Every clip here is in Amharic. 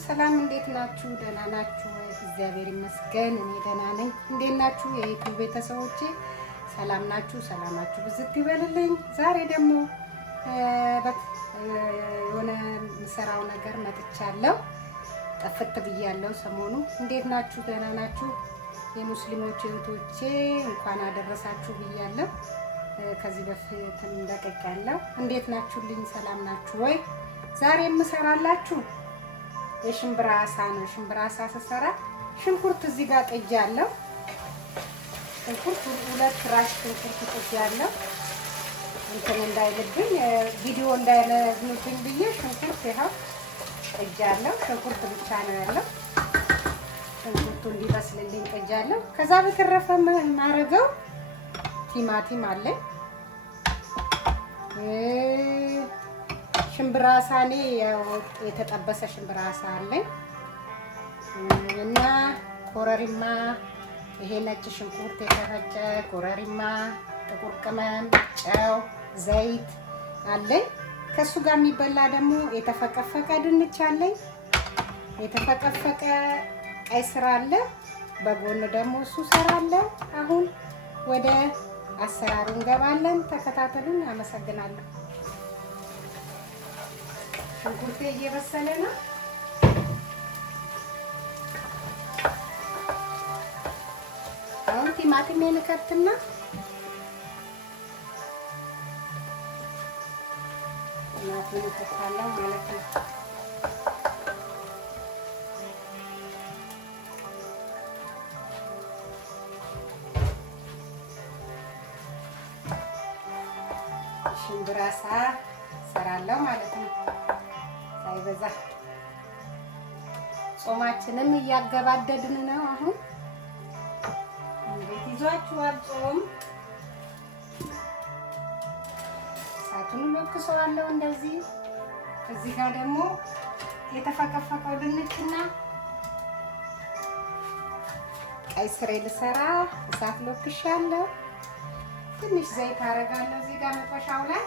ሰላም እንዴት ናችሁ? ደህና ናችሁ? እግዚአብሔር ይመስገን እኔ ደህና ነኝ። እንዴት ናችሁ የዩቲዩብ ቤተሰቦቼ? ሰላም ናችሁ? ሰላማችሁ ብዝት ይበልልኝ። ዛሬ ደግሞ የሆነ የምሰራው ነገር መጥቻለሁ። ጠፍት ብያለሁ ሰሞኑ። እንዴት ናችሁ? ደህና ናችሁ? የሙስሊሞች እህቶቼ እንኳን አደረሳችሁ ብያለሁ። ከዚህ በፊት እንደቀቀያለሁ። እንዴት ናችሁልኝ? ሰላም ናችሁ ወይ? ዛሬ የምሰራላችሁ የሽምብራ አሳ ነው። ሽምብራ አሳ ስሰራ ሽንኩርት እዚህ ጋር ጥጃለሁ። ሽንኩርት ሁለት ራስ ሽንኩርት ጥጃለሁ። እንትን እንዳይልብኝ ቪዲዮ እንዳይረዝምብኝ ብዬ ሽንኩርት ይኸው ጥጃለሁ። ሽንኩርት ብቻ ነው ያለው። ሽንኩርቱ እንዲበስልልኝ ጥጃለሁ። ከዛ በተረፈ የማደርገው ቲማቲም አለኝ። ሽምብራ አሳኔ የተጠበሰ ሽምብራ አሳ አለኝ እና ኮረሪማ፣ ይሄ ነጭ ሽንኩርት የተፈጨ ኮረሪማ፣ ጥቁር ቅመም፣ ጨው፣ ዘይት አለኝ። ከሱ ጋር የሚበላ ደግሞ የተፈቀፈቀ ድንች አለኝ። የተፈቀፈቀ ቀይ ስር አለ። በጎን ደግሞ እሱ ሰራለሁ። አሁን ወደ አሰራሩ እንገባለን። ተከታተሉን። አመሰግናለሁ። ሽንኩርቴ እየበሰለ ነው። አሁን ቲማቲሜን እከትና ቲማቲሜን እከታለሁ ማለት ነው። ሽምብራ አሳ ሰራለሁ ማለት ነው። ሳይበዛ ጾማችንም እያገባደድን ነው። አሁን እንዴት ይዟችኋል ጾም? እሳቱን ለኩሰዋለሁ እንደዚህ። እዚህ ጋር ደግሞ የተፈቀፈቀው ድንችና ቀይ ስሬ ልሰራ እሳት ለኩሻለሁ። ትንሽ ዘይት አደርጋለሁ እዚህ ጋር መጥበሻው ላይ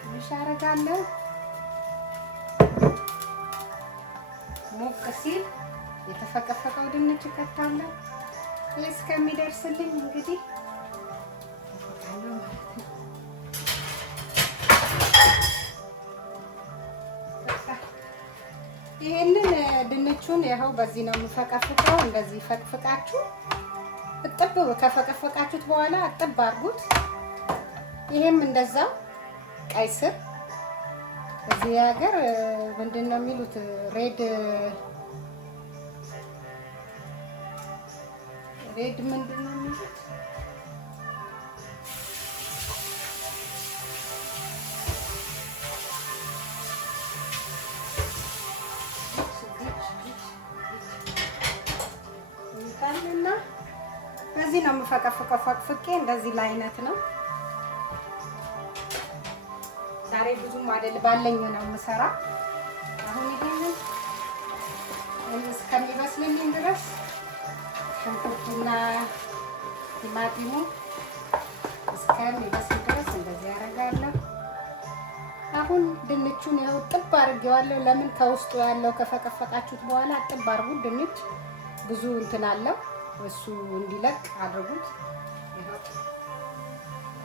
ትንሽ አደርጋለሁ። ሞቅ ሲል የተፈቀፈቀው ድንች እከታለሁ። ይህ እስከሚደርስልኝ እንግዲህ ይሄንን ድንቹን ይኸው በዚህ ነው የምፈቀፍቀው። እንደዚህ ፈቅፍቃችሁ እጥብ ከፈቀፈቃችሁት በኋላ እጥብ አድርጉት። ይሄም እንደዛው ቀይ ስር እዚህ ሀገር ምንድን ነው የሚሉት? ሬድ ምንድን ነው የሚሉት? እና በዚህ ነው የምፈቀፍቀው። ፈቅፍቄ እንደዚህ ለአይነት ነው። ዛሬ ብዙም አይደል ባለኝ ነው የምሰራ። አሁን ይሄንን እስከሚበስልልኝ ድረስ ሽንኩርቱና ቲማቲሙ እስከሚበስል ድረስ እንደዚህ አደርጋለሁ። አሁን ድንቹን ይኸው ጥብ አድርጌዋለሁ። ለምን ከውስጡ ያለው ከፈቀፈቃችሁት በኋላ ጥብ አድርጉት። ድንች ብዙ እንትን አለው፣ እሱ እንዲለቅ አድርጉት።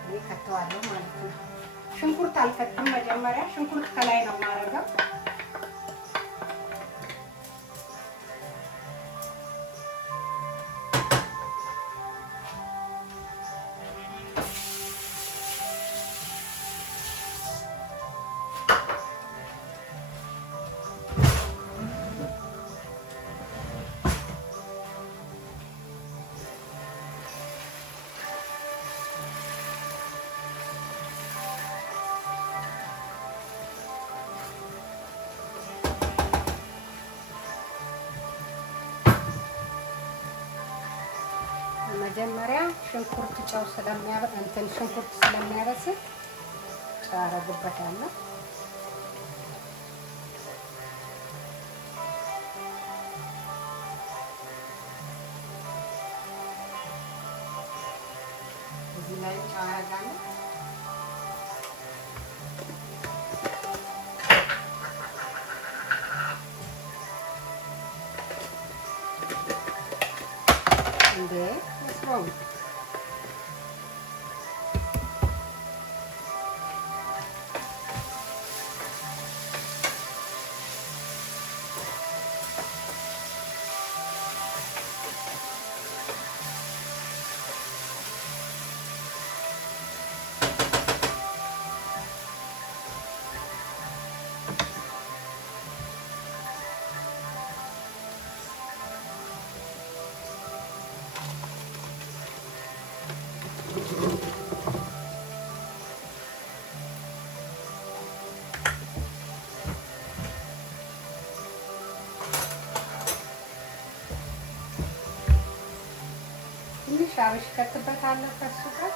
ይሄ ከተዋለሁ ማለት ነው። ሽንኩርት አልከትም። መጀመሪያ ሽንኩርት ከላይ ነው የማደርገው። መጀመሪያ ሽንኩርት ጨው ሽንኩርት ስለሚያበስል ጨው አደርግበታለሁ። እዚህ ላይ ጨው አደርጋለሁ። አብሽ ከትበታለሁ ከሱ ጋር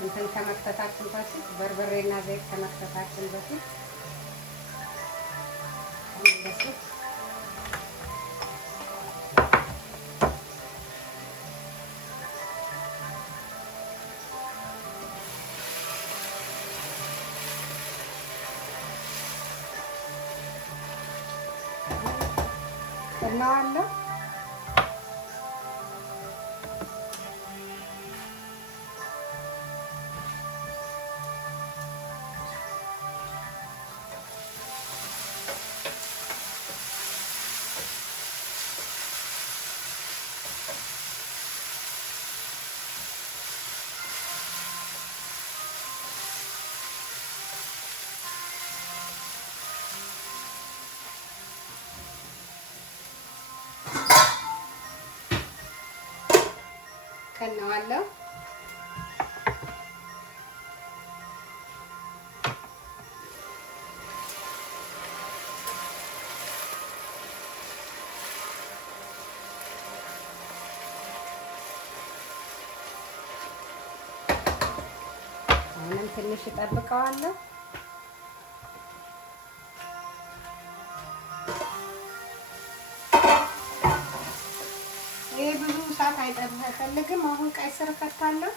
እንትን ከመክተታችን በፊት በርበሬና ዘይት ከመክተታችን በፊት እንደሱ እናዋለሁ። ከነዋለሁ። አሁንም ትንሽ እጠብቀዋለሁ። ይሄ ብዙ እሳት አይፈልግም። አሁን ቀይ ስር ከታለሁ።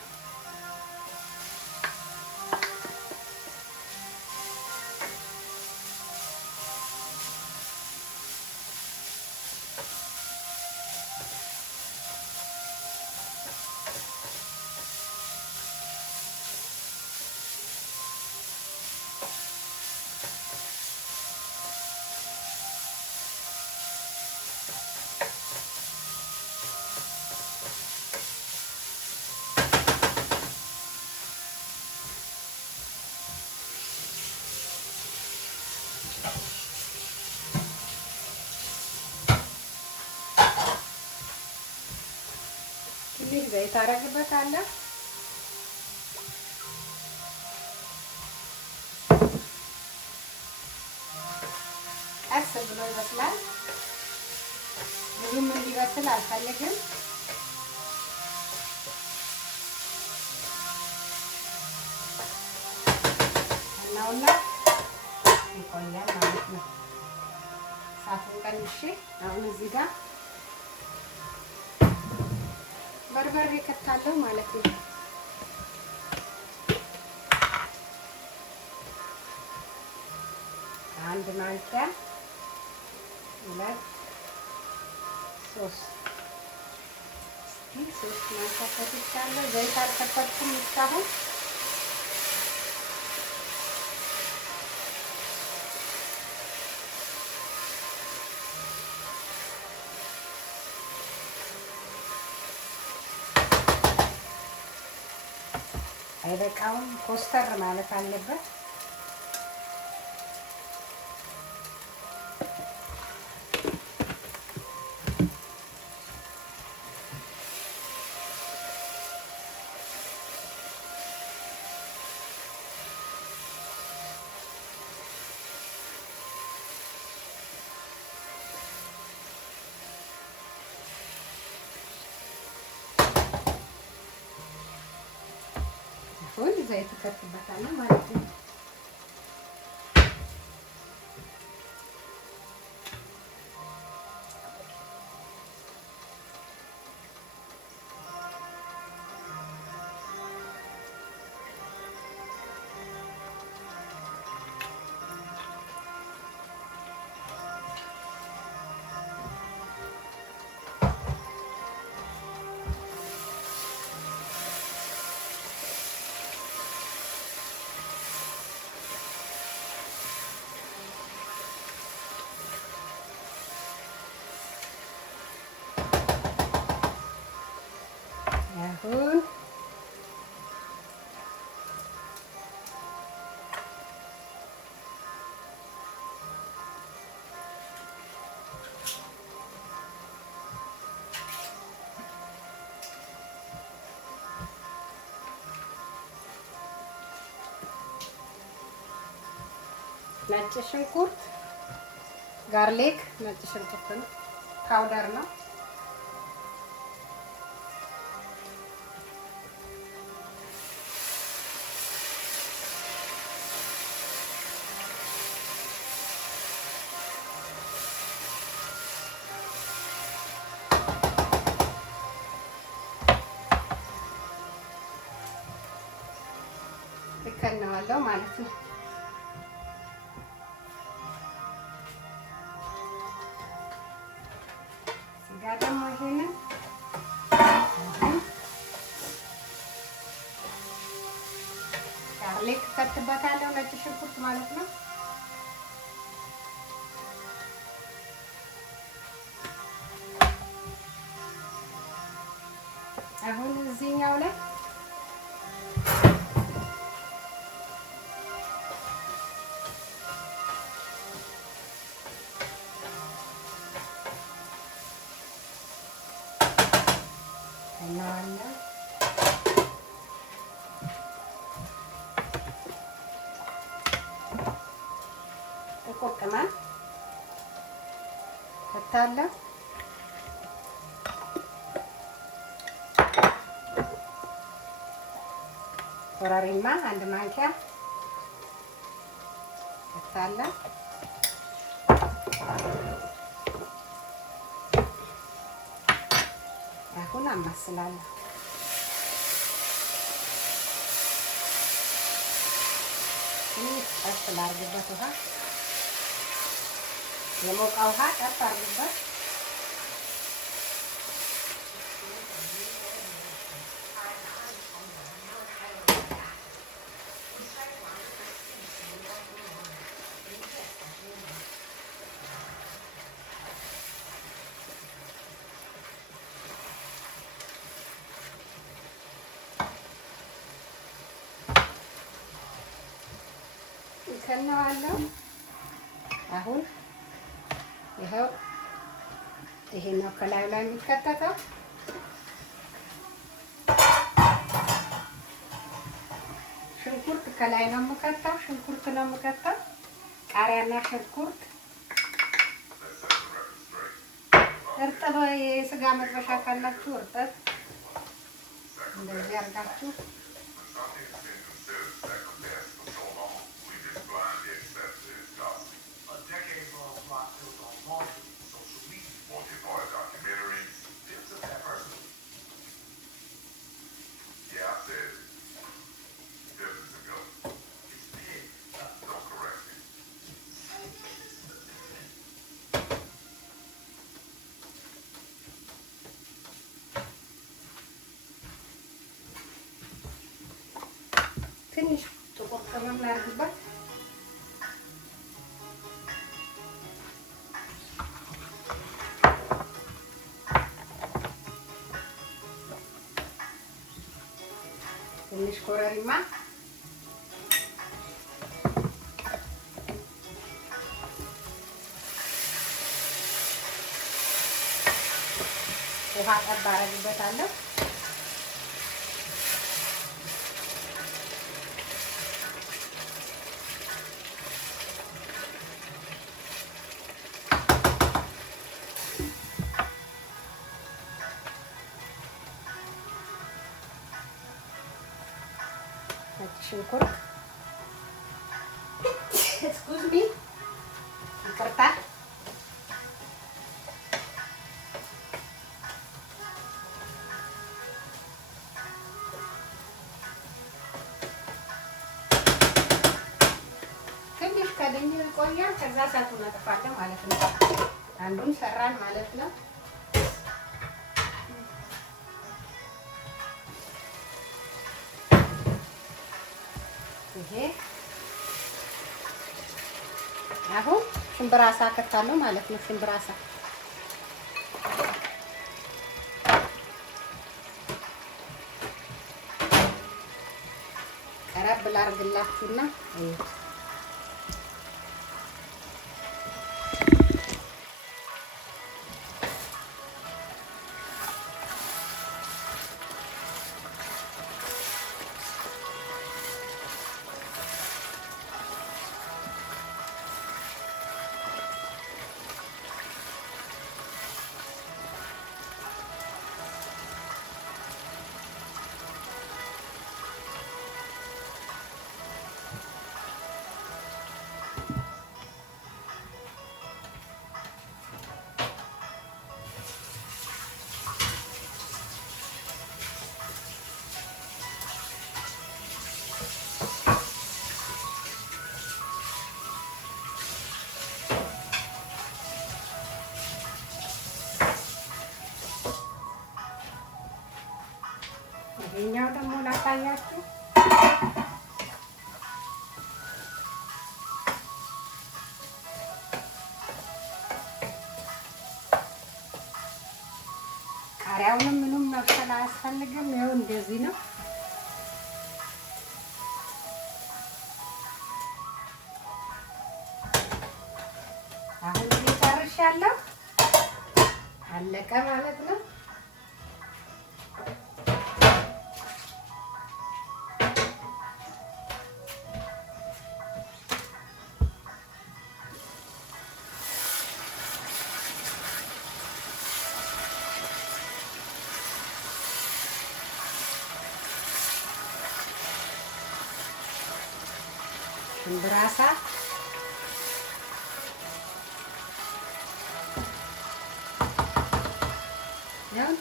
ትንሽ ዘይት አደርግበታለሁ። ቀስ ብሎ ይበስላል። ብዙም እንዲበስል አልፈልግም። እናውና ይቆያል ማለት ነው። እሳቱን ቀንሼ አሁን እዚህ ጋር በርበሬ ከታለሁ ማለት ነው። አንድ ማንኪያ፣ 2 3 ማንኪያ ከትቻለሁ። ዘይት አልከተትኩም እስካሁን። አይበቃውም፣ ኮስተር ማለት አለበት። አሁን ዘይት ከትበታለሁ ማለት ነው። አሁን ነጭ ሽንኩርት ጋርሊክ፣ ነጭ ሽንኩርት ነው ፓውደር ነው። እከነዋለሁ ማለት ነው። ስጋ ደግሞ ይሄንን ጋርሊክ ከትበታለሁ፣ ነጭ ሽንኩርት ማለት ነው። አሁን እዚህኛው ላይ እናዋለን ጥቁር ቅመም ከታለሁ፣ ኮረሪማ 1 ማንኪያ ከታለሁ። አሁን አማስላለሁ። ትንሽ ጠብ ላድርግበት፣ ውሃ የሞቀ ውሃ ጠብ አድርግበት። እከነዋለሁ። አሁን ይኸው ይሄ ነው ከላዩ ላይ የሚከተተው። ሽንኩርት ከላይ ነው የምከተው። ሽንኩርት ነው የምከተው። ቃሪያና ሽንኩርት፣ እርጥብ የስጋ መጥበሻ ካላችሁ እርጥብ እንደዚህ አድርጋችሁ ትንሽ ጥቁር ቅመም ላድርግበት። ትንሽ ኮረሪማ፣ ውሃ ጠብ አደርግበታለሁ። ሽንኩርት ኤክስኩዝ ሚ ይቅርታ፣ ትንሽ ከድኜ ይቆያል። ከዛ እሳቱን አጠፋለሁ ማለት ነው። አንዱን ሰራን ማለት ነው። ይሄ አሁን ሽምብራ አሳ ከታለሁ ማለት ነው። ሽምብራ አሳ ቀረብ ላድርግላችሁና ላሳያችሁ። ቃሪያውንም ምንም መብሰል አያስፈልግም። ይኸው እንደዚህ ነው። አሁን ጨርሻለሁ። አለቀ ማለት ነው። ሽምብራ አሳ ያው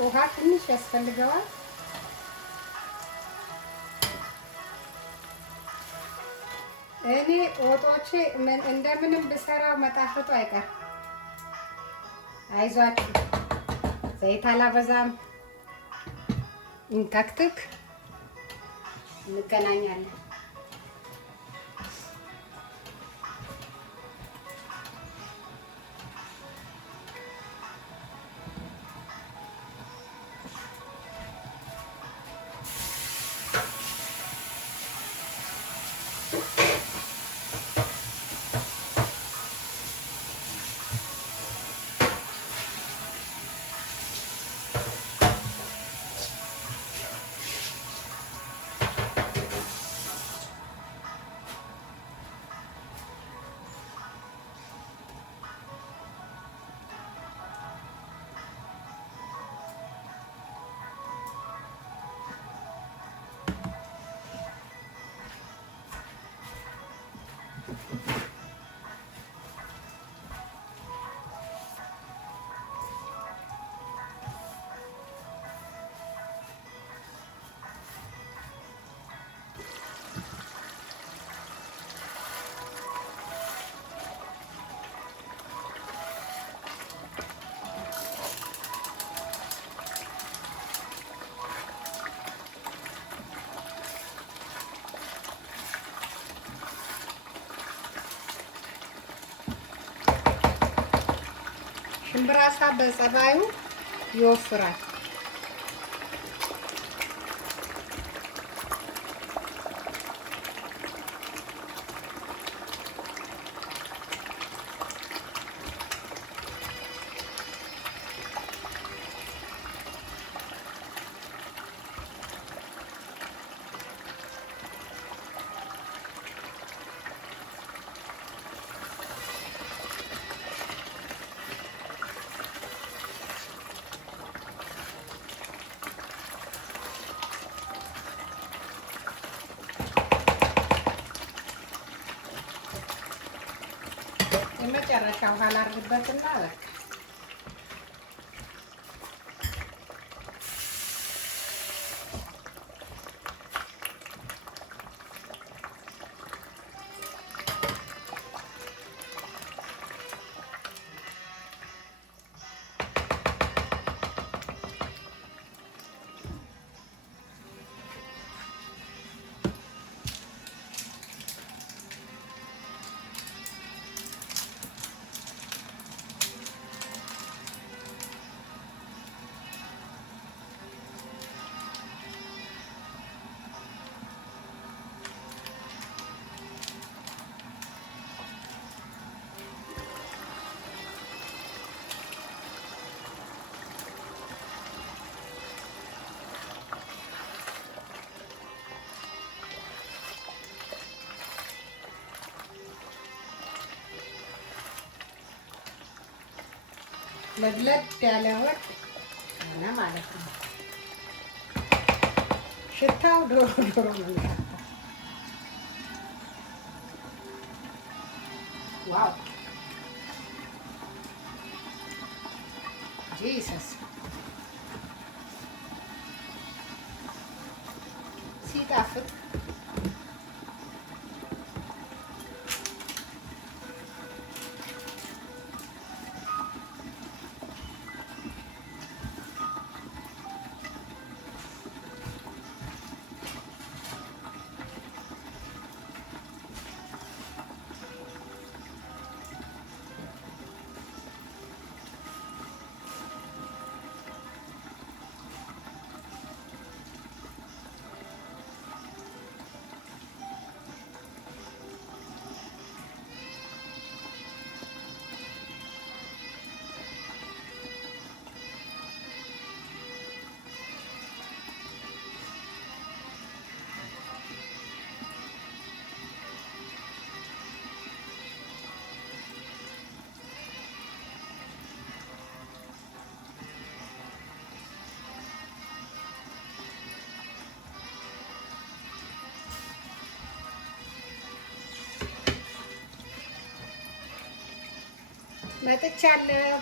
ውሃ ትንሽ ያስፈልገዋል። እኔ ወጦቼ እንደምንም ብሰራው መጣፈጡ አይቀርም። አይዟችሁ፣ ዘይት አላበዛም። እንከክትክ፣ እንገናኛለን። ሽምብራ አሳ በጸባዩ ይወፍራል። የመጨረሻ ውሃ ላድርግበትና በቃ ለግለጥ ያለ ወጥ ሆነ ማለት ነው። ሽታው ዶሮ ነው የሚያጣው። ዋው ጂሰስ ሲጣፍጥ መጥቻለሁ።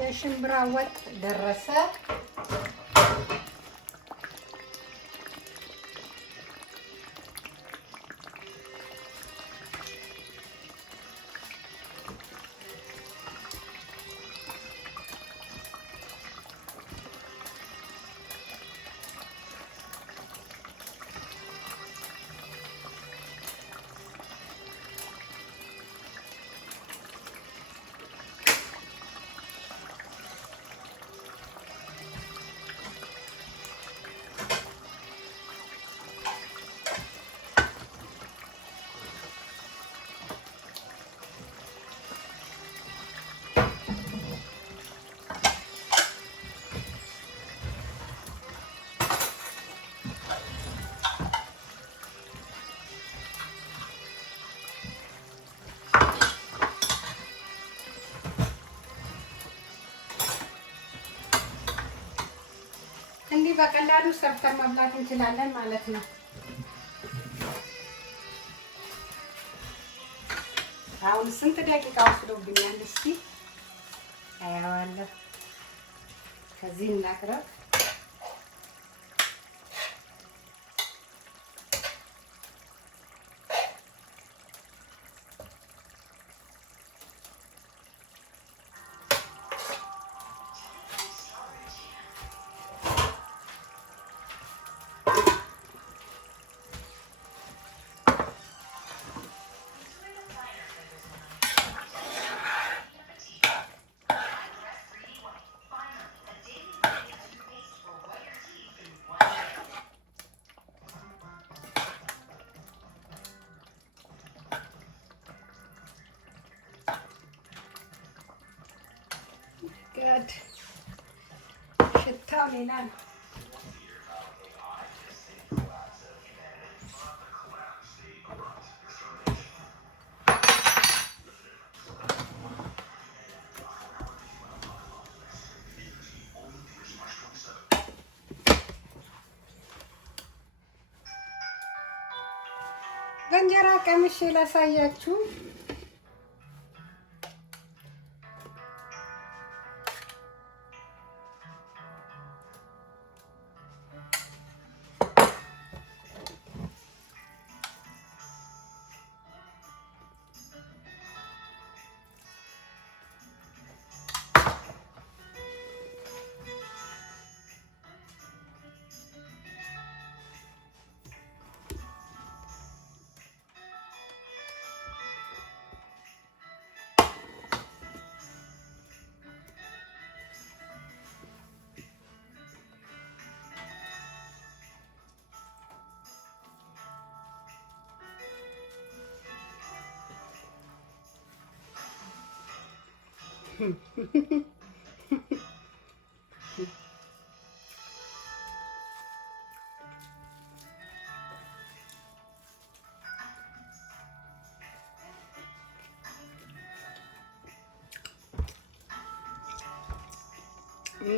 የሽምብራ ወጥ ደረሰ። እንዲህ በቀላሉ ሰርተን መብላት እንችላለን ማለት ነው። አሁን ስንት ደቂቃ ወስዶብኛል? እስኪ አያዋለሁ። ከዚህ እናቅርብ። ጋድ ሽታው ሌላ ነው። በእንጀራ ቀምሼ ላሳያችሁ።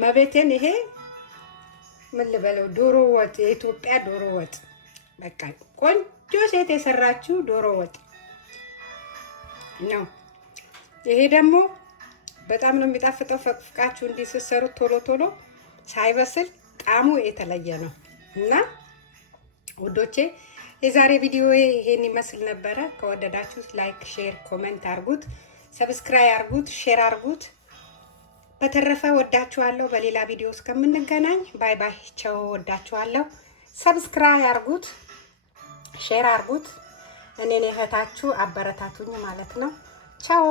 መቤቴን ይሄ ምን ልበለው? ዶሮ ወጥ፣ የኢትዮጵያ ዶሮ ወጥ። በቃ ቆንጆ ሴት የሰራችው ዶሮ ወጥ ነው። ይሄ ደግሞ በጣም ነው የሚጣፍጠው። ፈቅፍቃችሁ እንዲህ ስትሰሩት ቶሎ ቶሎ ሳይበስል ጣዕሙ የተለየ ነው እና ውዶቼ የዛሬ ቪዲዮ ይሄን ይመስል ነበረ። ከወደዳችሁት ላይክ፣ ሼር፣ ኮሜንት አርጉት፣ ሰብስክራይብ አርጉት፣ ሼር አርጉት። በተረፈ ወዳችኋለሁ። በሌላ ቪዲዮ እስከምንገናኝ ባይ ባይ። ቻው። ወዳችኋለሁ። ሰብስክራይብ አርጉት፣ ሼር አርጉት። እኔን እህታችሁ አበረታቱኝ ማለት ነው። ቻው።